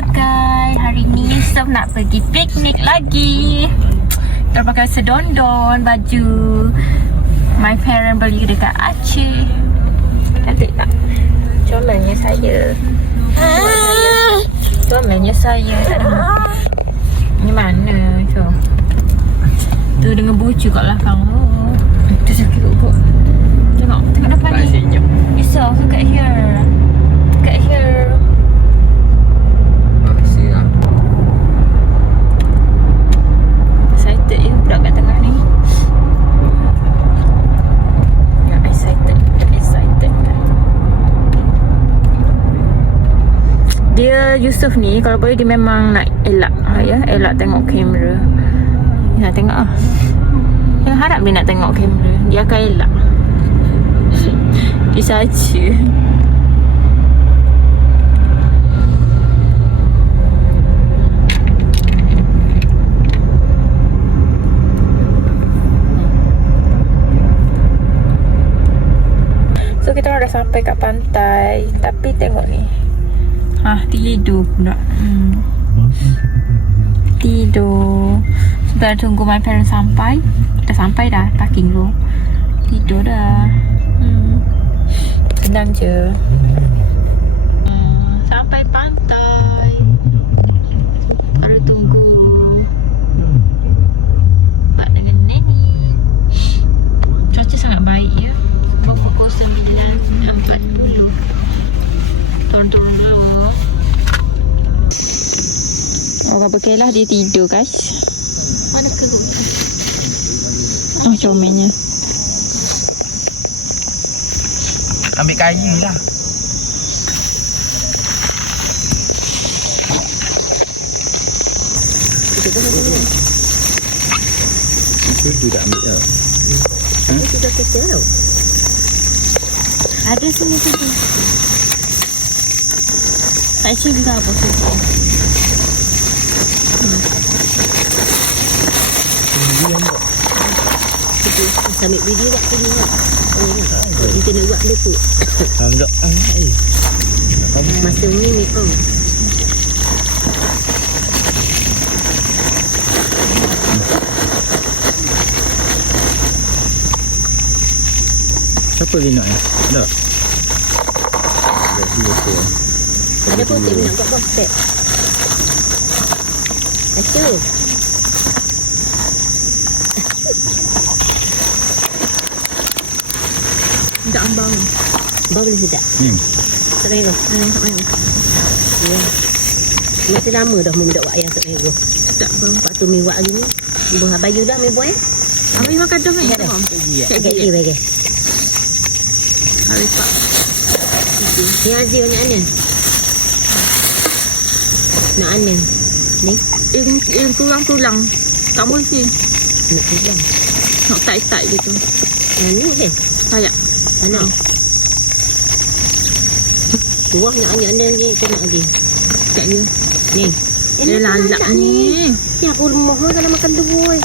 Hello guys, hari ni Sof nak pergi piknik lagi. Kita pakai sedondon baju my parents beli dekat Aceh. Cantik tak? Comelnya saya. Comelnya saya. Ni mana tu? Tu dengan bucu kat belakang tu. Tu sakit kok. Tengok depan ni. Yourself, look at here. Look at here. Excited ya budak kat tengah ni. Ya, excited. Dia Yusof ni kalau boleh dia memang nak elak ya, elak tengok kamera. Dia nak tengok ah. Saya harap dia nak tengok kamera. Dia akan elak. Dia saja. So kita dah sampai kat pantai. Tapi tengok ni. Tidur pula. Tidur. Sebentar tunggu my parents sampai. Dah sampai dah parking tu. Tidur dah. Senang je. Sampai pantai. Baru tunggu Pak dengan Neni. Cuaca sangat baik ya. Pukul 9.40. Turun dulu. Orang berkelah dia tidur guys. Mana kerut? Oh comelnya. Ambil kayu lah. Itu tak ambil tau. Itu dah kecil tau. Ada sini tu. Tak cik juga apa tu. Kita ambil video kat sini lah. Kita nak buat luput. Enggak. Masa ni kau. Siapa dia nak Tak. Ada pun tak nak buat basket. Asyik. Tak ambang. Bau boleh sedap. Tak payah. Tak payah. Ya. Masih lama dah mu buat ayam tak payah. Tak bang. Waktu mi buat hari ni. Buah baju dah mi buat. Abi makan dah ni. Sekejap bagi. Hari pak. Ni Aziz banyak anian. Nak anian. Ni. Tulang-tulang. Tak mesti. Nak tulang. Nak tight-tight gitu. Ni je. Kayak. Mana? Tuang nak anian ni kena lagi. Sekejap je. Ni. Dia lalak ni. Ya aku rumah kalau makan dua.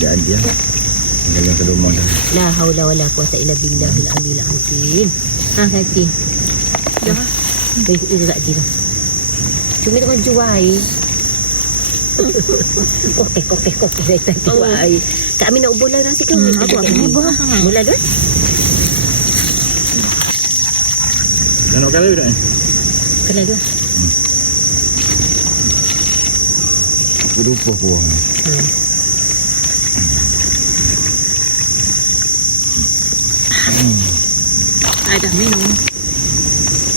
Dah dia. Jalan ke rumah dah. La haula wala quwata illa billahil aliyil azim. Kaki. Ya. Itu tak dia. Cuma tu kan jual. Okey saya jual. Kami nak bola nasi ke? Aku ni bola. Bola dah. Nak kali dah ni. Kena dah. Aku lupa buang. Dah minum.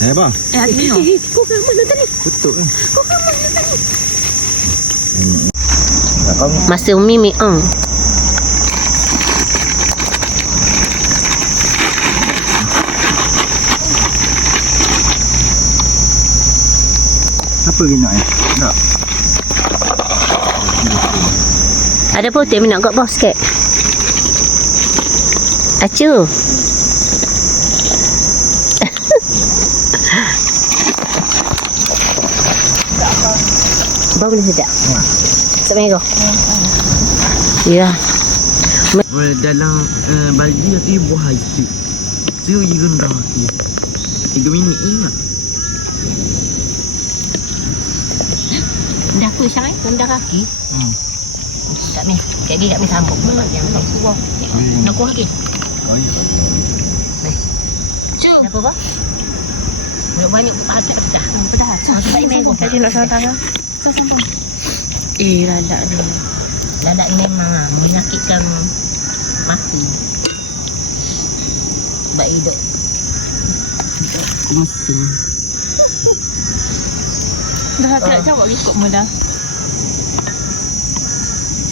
Apa? Ada minum. Kau ke mana tadi? Tutup ni. Kau ke mana tadi? Kamu Masa Mimi apa dia nak Tak. Ada putih mi nak buat basket. Acu. Bau boleh sedap. Seminggu. Ya. Dalam bagi tu buah itu. Tu rendah tu. 3 minit ni lah. tu Syang rendah kaki. Tak ni. Jadi tak mi sambung yang kurang. Nak kurang lagi. Oh iya. Dah apa? Nak banyak ada pedah. Pedah. Tu baik mango. Tadi nak sarang tangan. So sambung. Ladak ni. Ladak ni memang menyakitkan mati. Baik hidup. Masing. Dah tak jawab ikut mu dah.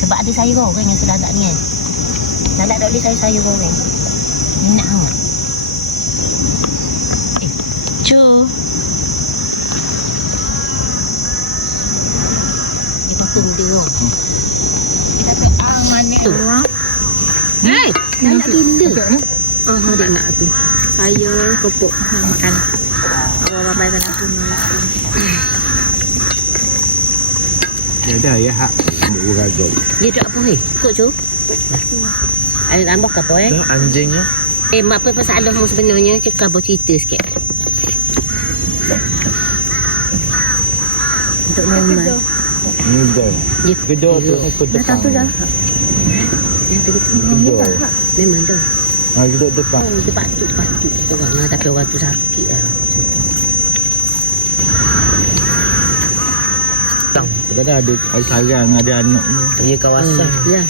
Sebab ada sayur goreng yang seladak ni kan. Ladak tak boleh sayur goreng. Enak sangat. Cu. Itu pun dia. Kita tak manis tu. Hei, nak gila. Dia nak tu. Saya kopok makan. Awak bapak sana tu. Ya dah ya hak. Ambil gagal. Dia tak apa ni? Kok cu? Ada tambah ke apa Anjingnya. Mak apa masalah mu sebenarnya? Cakap apa cerita sikit. Untuk memang. Muda. Ya. Kedua tu ikut depan. Dah tu dah. Kedua. Memang tu. Duduk depan. Oh, dia patut orang tapi orang tu sakit lah. Kadang-kadang ada sarang, ada anak ni. Ya kawasan. Ya.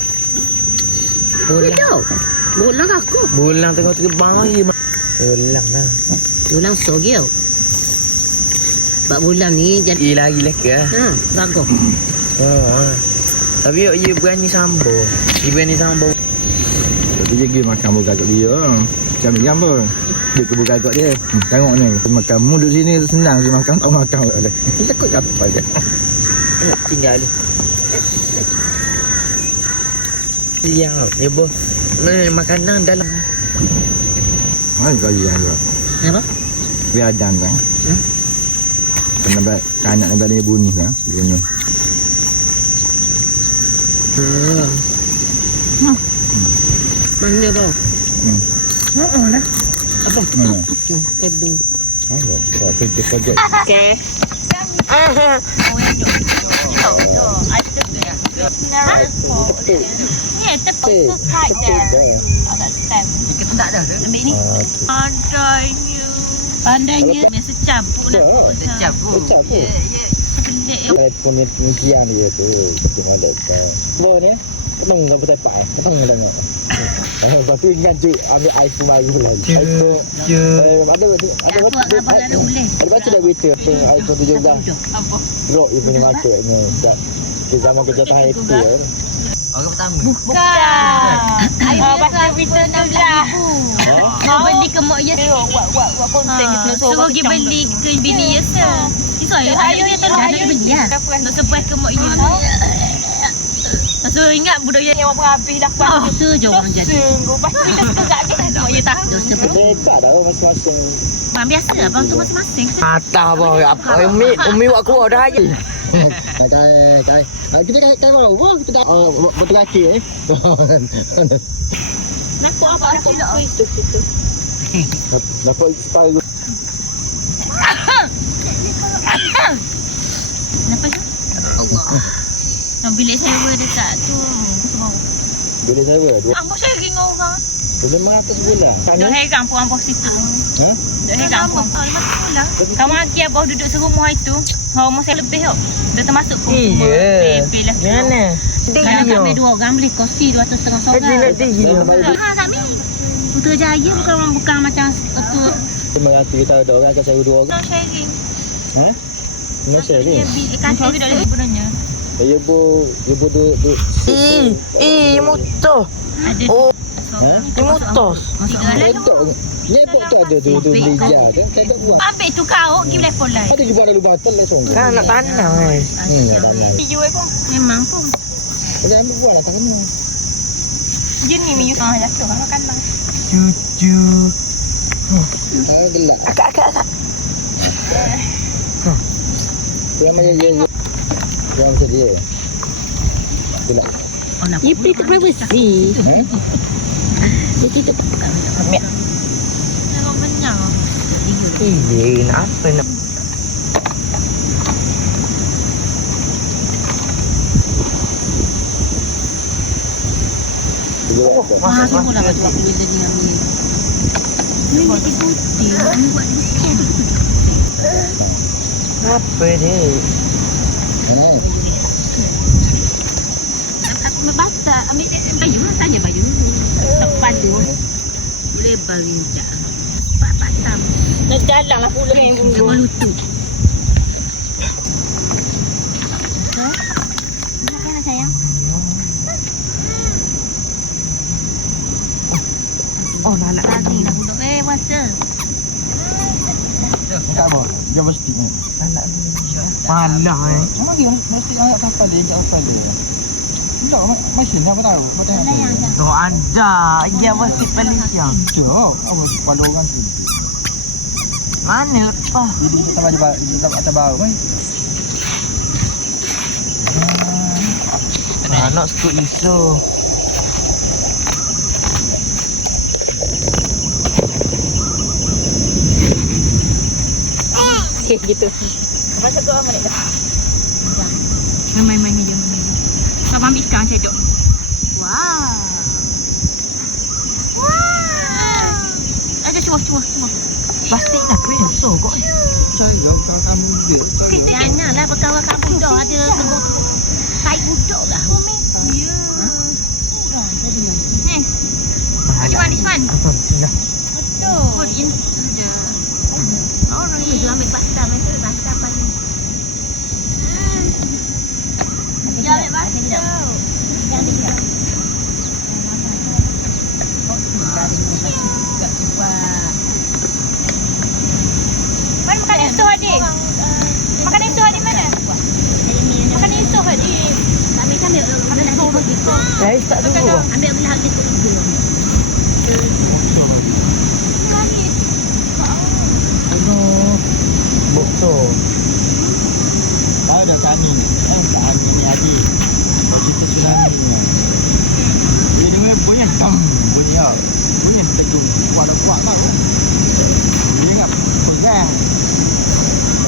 Bolang. Bolang aku. Bulang tengok terbang lagi. Bulang lah. Bolang sogel. Bak bulan ni jadi Lagi ke? bagus. Oh. Tapi dia berani sambung. Dia berani sambung. Tapi dia pergi makan bergagak dia. Macam jam pun. Dia ke bergagak dia. Tengok ni. Makan mu duduk sini senang je makan. Tak makan kat dia. Takut apa je. Tinggal ni. Siang. Dia buat makanan dalam. Kau yang juga. Apa? Biar adan kan. Kena buat kanak nak dia bunyi kan. Bunyi. Mana bau? Lah. Apa? Tebing. Oh, kerja projek. Okay. Tepuk tu kat dah. Agak time. Kita tak dah. Ambil ni. Pandainya. Pandainya. Biasa campur nak. Campur. Ya. Pelik. Punya pengkian dia tu. Tengok dekat. Bawa ni. Ketong tak bertepak eh. Ketong tengok. Lepas tu ingat cik ambil iPhone baru lagi. iPhone. Ada Abang lalu boleh. Ada baca dah berita iPhone 17 Apa? drop dia punya market ni. Ke zaman kerja tahan itu ya. Orang pertama. Bukan. Ayah baca berita 16,000. Kau beli ke mak ya? Buat konten kita Suruh pergi beli ke bini ya se. Itu ayah dia tolong nak beli ya. Nak surprise ke mak ya. So ingat budak yang Yang habis dah oh, tu je orang jadi. Sungguh. Lepas tu kita tegak ke tak nak. Ya tak. Dosa Tak dah masing-masing. Bang biasa abang tu masing-masing. Atah apa? Umi buat keluar dah aje. Kai. Kita kai baru. Kita dah betul kaki eh. Nak apa tidak? Dapat expired. Kenapa je? Allah. Nak bilik sewa dekat tu. Boleh saya dua. Ambo sharing orang. Boleh 500 bulan. Dah hegang pun ambo situ. Ha? Dah hegang pun. Kamu lagi abang duduk serumah itu. Rumah saya lebih tau. Dah termasuk pun. Iya. PP lah. Mana? Kalau kami 2 orang beli kosi 250 seorang. Ha kami. Putrajaya bukan macam tu. 500 kita ada orang kan saya dua orang. No sharing. Ha? No sharing. Kasih dah sebenarnya. Saya ibu duduk. Motor. Ada. Oh, Ha? motor. Betul. Nyepok tu ada tu meja kan. Saya tak buat. Ambil tu kau, pergi telefon lain. Ada juga lalu batal lah song. Kan nak tanam kan. Nak tanam. Video pun. Memang pun. Saya ambil buat lah tangan. Jenis ni you jatuh makan bang. Cucu. Ah gelak. Akak. Dia macam dia. Dia macam dia. Gelak. Oh nak. Dia beli privacy. Ha? Jadi tu. Jangan benyang. Iya, nak apa nak? Wah, semua dah baju aku bila dia ambil. Ni dia putih. Ni buat dia putih. Apa dia? Aku membasah. Ambil baju. Tanya baju. Tak padu. Boleh berinjak. Pak tam. Nak jalan lah pula yang Memang lutut. Nak sayang? Oh, nak Tadi nak duduk. Puasa. Tak apa. Dia mesti ni. Malah Cuma dia mesti ayat kapal dia, ayat kapal dia. Tak, mesin apa tahu? Apa tahu? Layang je. tu ada. Dia mesti Malaysia. Jom, apa pada orang sini. Mana lepas? Ini kita atas bawah kan? Nak skut isu. gitu. Masa kau ambil dah. Main-main je. Kau ambil ikan cedok. Wow. Ada cuba. Plastik nak kena so kok. Saya kalau kamu dia. Kita janganlah berkawan kamu dah ada tengok tai budok dah. Ya. Ni. This one. Alhamdulillah. Betul. Oh, ini ada. Oh, ni dia ambil basah macam basah paling. Dia ambil basah. Yang dia. Mana makan isu adik? Makan isu adik mana? Makan isu adik. Ambil ada nak suruh gitu. Saya tak dulu. Ambil belah gitu juga. Botol. Ada tani. Tani ni adik. Kita tsunami ni. Dia dengar bunyi dam. Bunyi apa? Bunyi tegung. Kuat lah. Dia ingat pegang.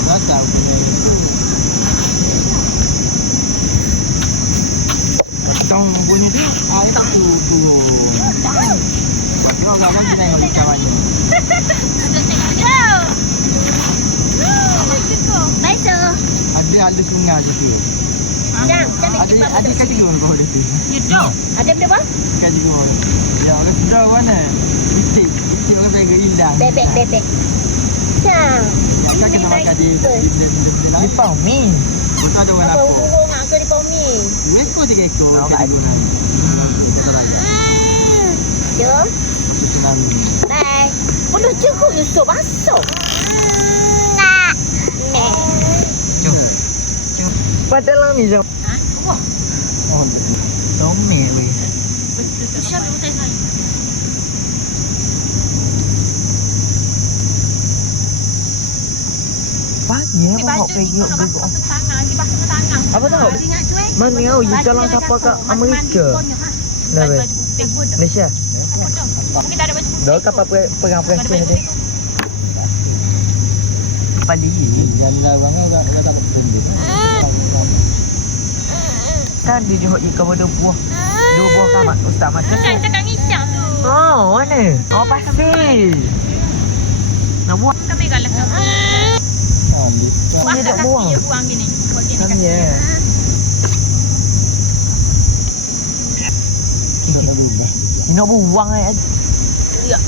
Tak tahu bunyi itu. Dam bunyi tu air tak turun. Dia orang kan dia tengok ikan macam ni. Ada sungai situ. Ada kaki gua kau dia tu. Ada berapa? Kaki gua. Ya, orang sudah mana? Itik orang pergi hilang. Bebek. Cang. Kita kena makan di Di Paumi. Betul ada orang Apa lapor. hurung nak ke di Paumi? 2 ekor 3 ekor. Nampak Kaki gua. Jom. Tsunami. Bye. Belum cukup Yusof masuk. Nak. Padahal ni je. Oh, Somel weh. Siapa betul saya? Banyak bawa pergi bergok. Apa tahu? Mana tahu you jalan kapal ke Amerika? Kenapa? Malaysia. Mungkin tak ada baju putih. Dah kapal perang Perancis ada. Kapal ni. yang larang dah tak berhenti. Kan dia jumpa ikan pada buah. 2 buah kamat ustaz macam tu. Cakap ngisang tu. Oh, mana? Oh, pasir. Nak buat Kau pegang lah kau. Dia nak buang. Dia buang gini. Buat gini Kan kan. ya. Sudah tak berubah. Dia nak buang eh. Ya.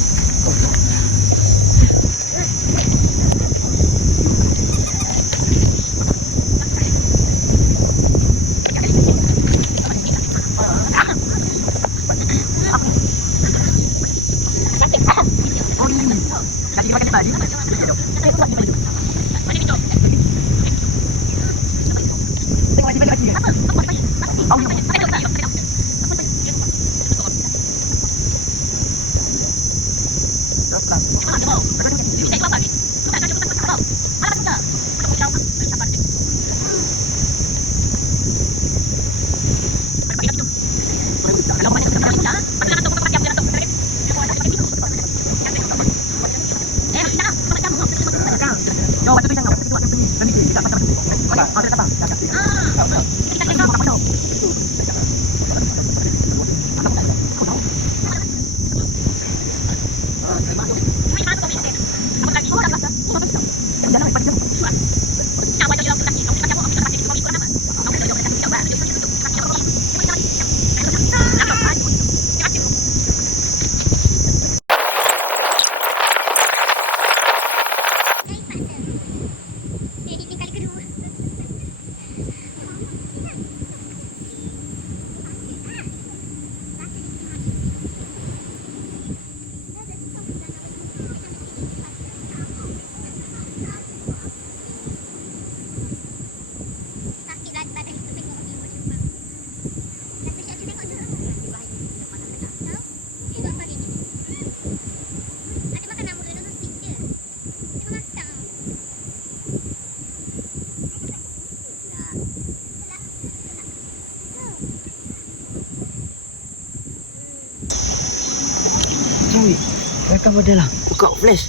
belakang pada lah. Buka flash.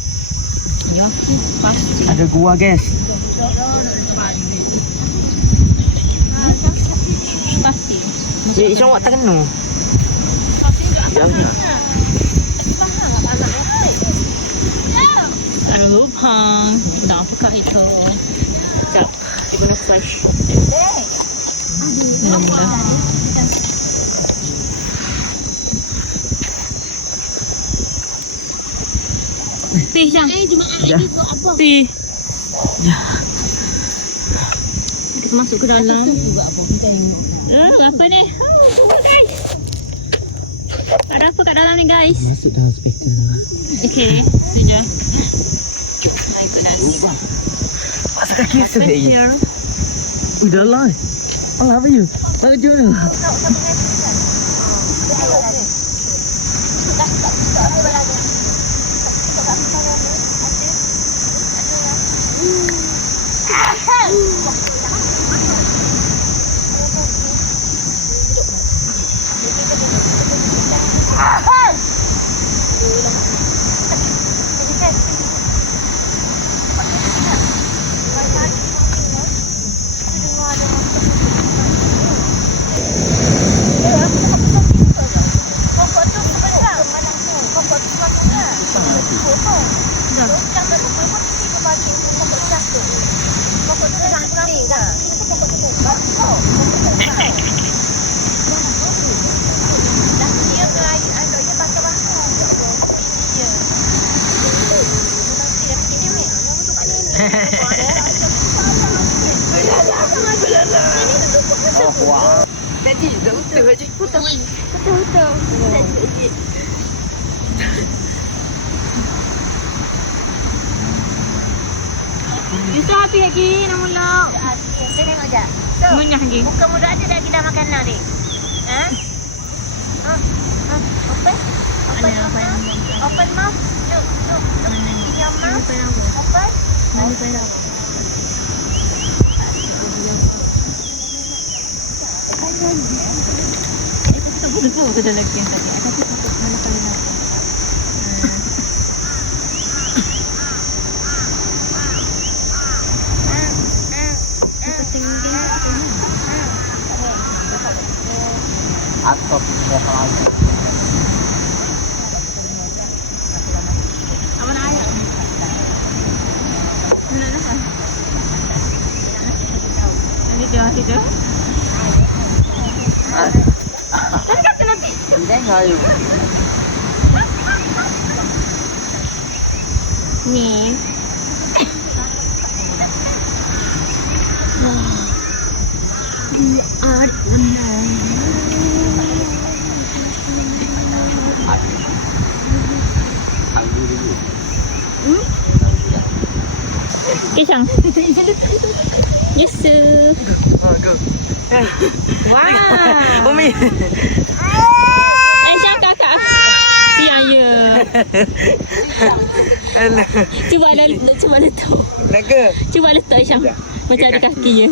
Ya, pasti. Ada gua guys. Pasti. Isang awak tak kena. Jangan. Ada lubang. Dah buka itu. Sekejap. Dia guna flash. Mula-mula. Pi, Syang. Ya. Pi. Kita masuk ke dalam. Apa ni? Guys. Ada apa kat dalam ni guys? Masuk dalam speaker. Okay, sudah. My goodness. Masa kaki What's here? Udah lah. Oh, apa you? Baju ni. Jadi, dah betul aja. Betul. Itu api lagi nak mula. Kita tengok je. Munyah lagi. Buka mulut ada dah kita makan nari. Ha? Open. Open your mouth. Open mouth. Look. In your mouth. Open. Kita lagi yang tadi. Mana kali nak? Atau pindah lagi. Apa nak ayat? Mana nak? Tidur. Tengok you. Ni. Okay, Syang. Yes, sir. Go. Wow. Umi. Syang kakak. Siang ya. Alah. Cuba letak. Nak ke? Cuba letak Syang. Macam ada kakinya.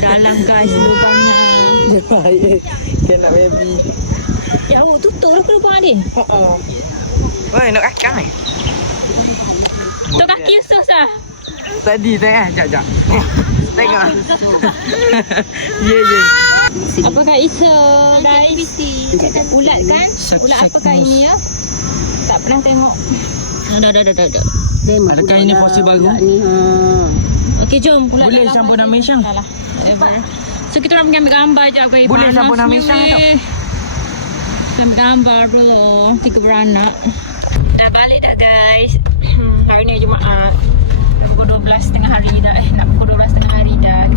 Dalam guys lubangnya. Baik. Kena baby. Ya awak tutup lah lubang dia. Woi, nak kakak ni. Tok kaki susah sah. Tadi tengah. Jap. Tengok. Ya. Apakah itu guys? Ulat kan? Ulat apakah ini ya? Tak pernah tengok. Dah. Adakah ini fosil baru? Okey jom. Boleh campur nama Syang? So kita orang pergi ambil gambar je apa ibu. Boleh campur nama Syang tak? Kita ambil gambar dulu. 3 beranak. Dah balik dah guys. Hari ni Jumaat. Pukul 12 tengah hari dah. Nak pukul 12 tengah hari dah.